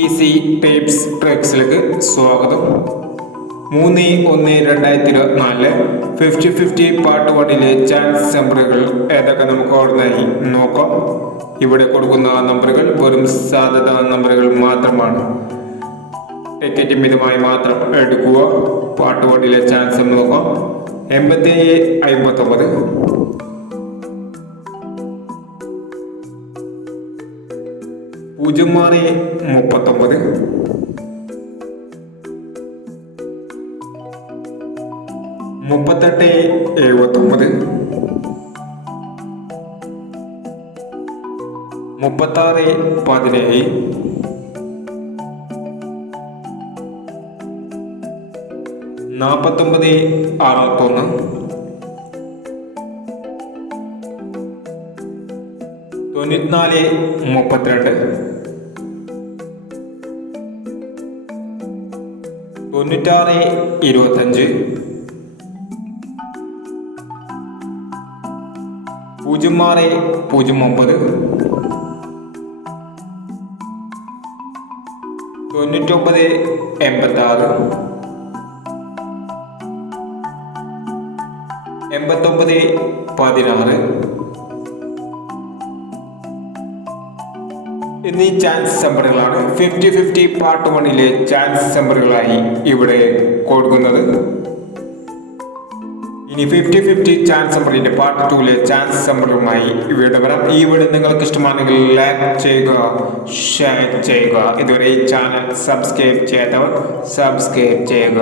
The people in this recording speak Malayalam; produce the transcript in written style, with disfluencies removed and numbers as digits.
ഈസി ടിപ്സ് ട്രിക്സിലേക്ക് സ്വാഗതം. 3/1/2024 50-50 പാർട്ട് 1 ചാൻസ് നമ്പറുകൾ ഏതൊക്കെ നമുക്ക് ഓർമ്മയായി നോക്കാം. ഇവിടെ കൊടുക്കുന്ന നമ്പറുകൾ വെറും സാധ്യത നമ്പറുകൾ മാത്രമാണ്. ടിക്കറ്റ് മിതമായി മാത്രം എടുക്കുക. പാർട്ട് 1 ചാൻസ് നോക്കാം. 87-59, 0-39, 38-79, 36-17, 49-61, 94-32, 96-25, 06-09, 99-86, 89-16 എന്നീ ചാൻസ് നമ്പറുകളാണ് 50-50 പാർട്ട് 1 ചാൻസ് നമ്പറുകളായി ഇവിടെ കൊടുക്കുന്നത്. ഇനി 50-50 ചാൻസ് നമ്പറിന്റെ പാർട്ട് 2 ചാൻസ് നമ്പറുമായി ഇവിടെ വരാം. ഈ വീഡിയോ നിങ്ങൾക്ക് ഇഷ്ടമാണെങ്കിൽ ലൈക്ക് ചെയ്യുക, ഷെയർ ചെയ്യുക. ഇതുവരെ ഈ ചാനൽ സബ്സ്ക്രൈബ് ചെയ്യാത്തവർ സബ്സ്ക്രൈബ് ചെയ്യുക.